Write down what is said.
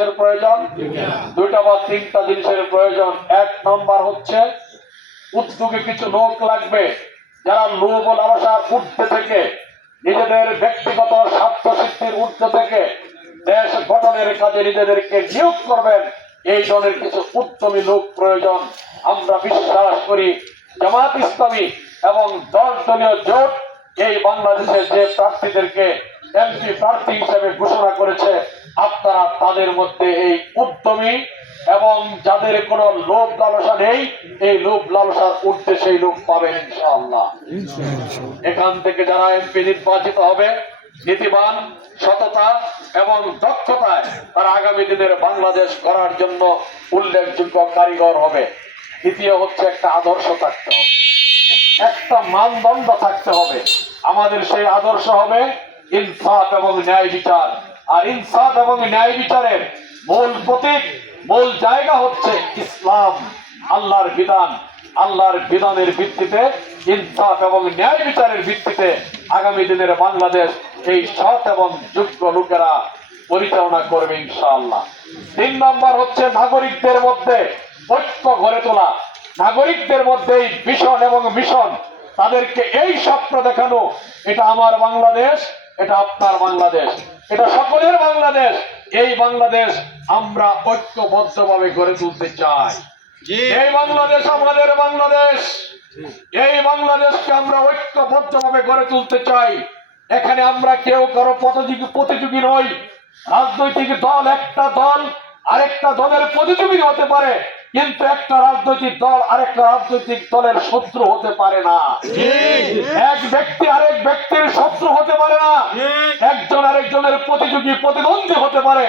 জিনিসের প্রয়োজন, দুইটা বা তিনটা জিনিসের প্রয়োজন। এক নম্বর হচ্ছে উদ্যোগে কিছু লোক লাগবে যারা লোভ ও লালসার ঊর্ধ্বে থেকে, নিজেদের ব্যক্তিগত স্বার্থ সিদ্ধির ঊর্ধ্বে থেকে দেশ গঠনের কাজে নিজেদেরকে নিয়োগ করবেন। এই ধরনের কিছু উদ্যমী লোক প্রয়োজন। আমরা বিশ্বাস করি জামাত ইসলামী এবং দলীয় জোট এই বাংলাদেশের যে প্রার্থীদেরকে এমপি প্রার্থী হিসেবে ঘোষণা করেছে, আপনারা তাদের মধ্যে এই উদ্যমী এবং যাদের কোনো লোভ লালসা নেই, এই লোভ লালসার ঊর্ধ্বে সেই লোক পাবেন ইনশাআল্লাহ। এখান থেকে যারা এমপি নির্বাচিত হবে, নীতিবান, সততা এবং দক্ষতায় তারা আগামী দিনের বাংলাদেশ গড়ার জন্য উল্লেখযোগ্য কারিগর হবে। দ্বিতীয় হচ্ছে একটা আদর্শ থাকতে হবে, একটা মানদণ্ড থাকতে হবে। আমাদের সেই আদর্শ হবে ইনসাফ এবং ন্যায় বিচার। আর ইনসাফ এবং ন্যায় বিচারের মূল প্রতীক, মূল জায়গা হচ্ছে ইসলাম, আল্লাহর বিধান। আল্লাহর বিধানের ভিত্তিতে, ইনসাফ এবং ন্যায় বিচারের ভিত্তিতে আগামী দিনের বাংলাদেশ এই সৎ এবং যোগ্য লোকেরা পরিচালনা করবে ইনশাআল্লাহ। 3 নম্বর হচ্ছে নাগরিকদের মধ্যে ঐক্য গড়ে তোলা। নাগরিকদের মধ্যে এই ভিশন এবং মিশন, তাদেরকে এই স্বপ্ন দেখানো, এটা আমার বাংলাদেশ, এটা আপনার বাংলাদেশ, এটা সকলের বাংলাদেশ। এই বাংলাদেশ আমরা ঐক্যবদ্ধভাবে গড়ে তুলতে চাই। এই বাংলাদেশ আমাদের বাংলাদেশ, এই বাংলাদেশকে আমরা ঐক্যবদ্ধভাবে গড়ে তুলতে চাই। এখানে আমরা কেউ কারো প্রতিযোগী নই। রাজনৈতিক দল একটা দল আরেকটা দলের প্রতিযোগী হতে পারে, কিন্তু একটা রাজনৈতিক দল আরেকটা রাজনৈতিক দলের শত্রু হতে পারে না। এক ব্যক্তি আরেক ব্যক্তির শত্রু হতে পারে না। একজন আরেকজনের প্রতিযোগী প্রতিদ্বন্দ্বী হতে পারে,